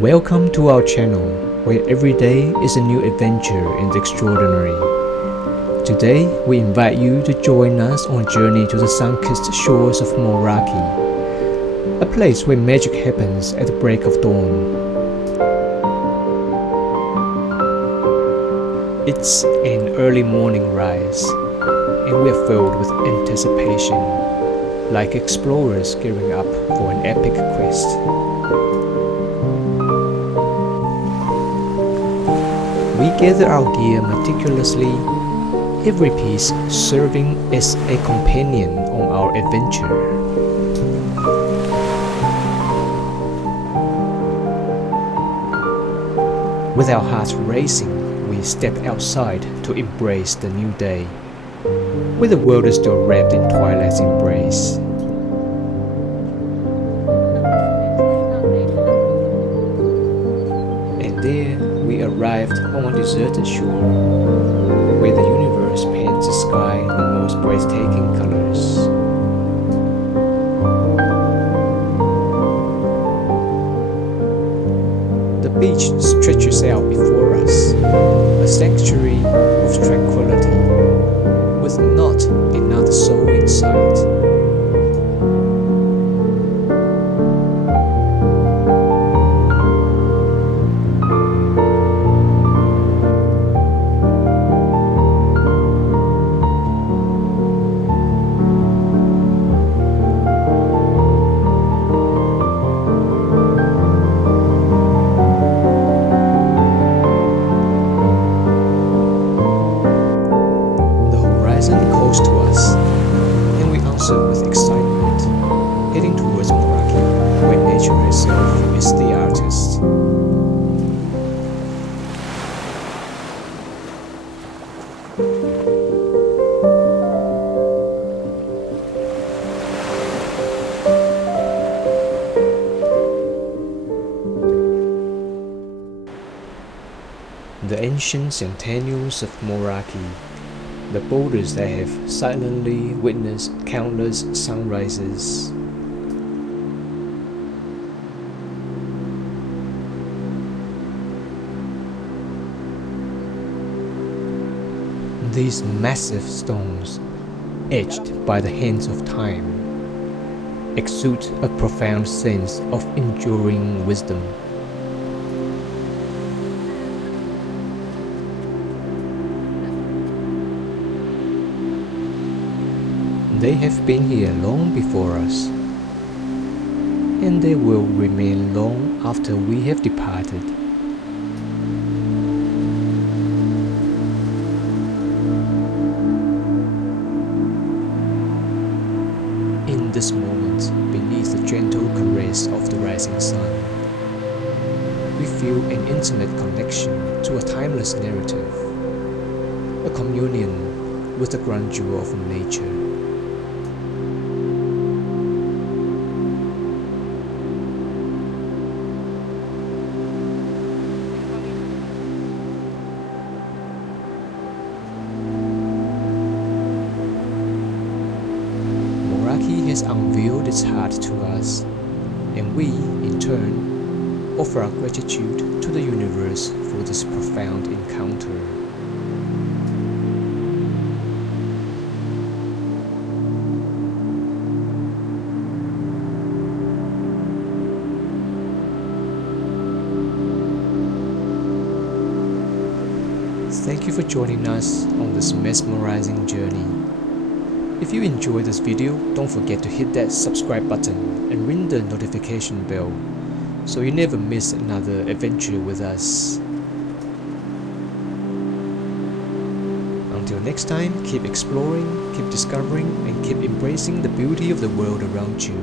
Welcome to our channel, where every day is a new adventure in the extraordinary. Today, we invite you to join us on a journey to the sun-kissed shores of Moeraki, a place where magic happens at the break of dawn. It's an early morning rise, and we are filled with anticipation, like explorers gearing up for an epic quest. We gather our gear meticulously, every piece serving as a companion on our adventure. With our hearts racing, we step outside to embrace the new day, where the world is still wrapped in twilight's embrace. And there we arrived on a deserted shore, where the universe paints the sky in the most breathtaking colors. The beach stretches out before us, a sanctuary of tranquility, with not another soul in sight. Calls to us, and we answer with excitement, heading towards Moeraki, where nature herself is the artist. The ancient centennials of Moeraki, the boulders that have silently witnessed countless sunrises. These massive stones, etched by the hands of time, exude a profound sense of enduring wisdom. They have been here long before us, and they will remain long after we have departed. In this moment, beneath the gentle caress of the rising sun, we feel an intimate connection to a timeless narrative, a communion with the grandeur of nature. Moeraki has unveiled its heart to us, and we, in turn, offer our gratitude to the universe for this profound encounter. Thank you for joining us on this mesmerizing journey. If you enjoyed this video, don't forget to hit that subscribe button and ring the notification bell so you never miss another adventure with us. Until next time, keep exploring, keep discovering, and keep embracing the beauty of the world around you.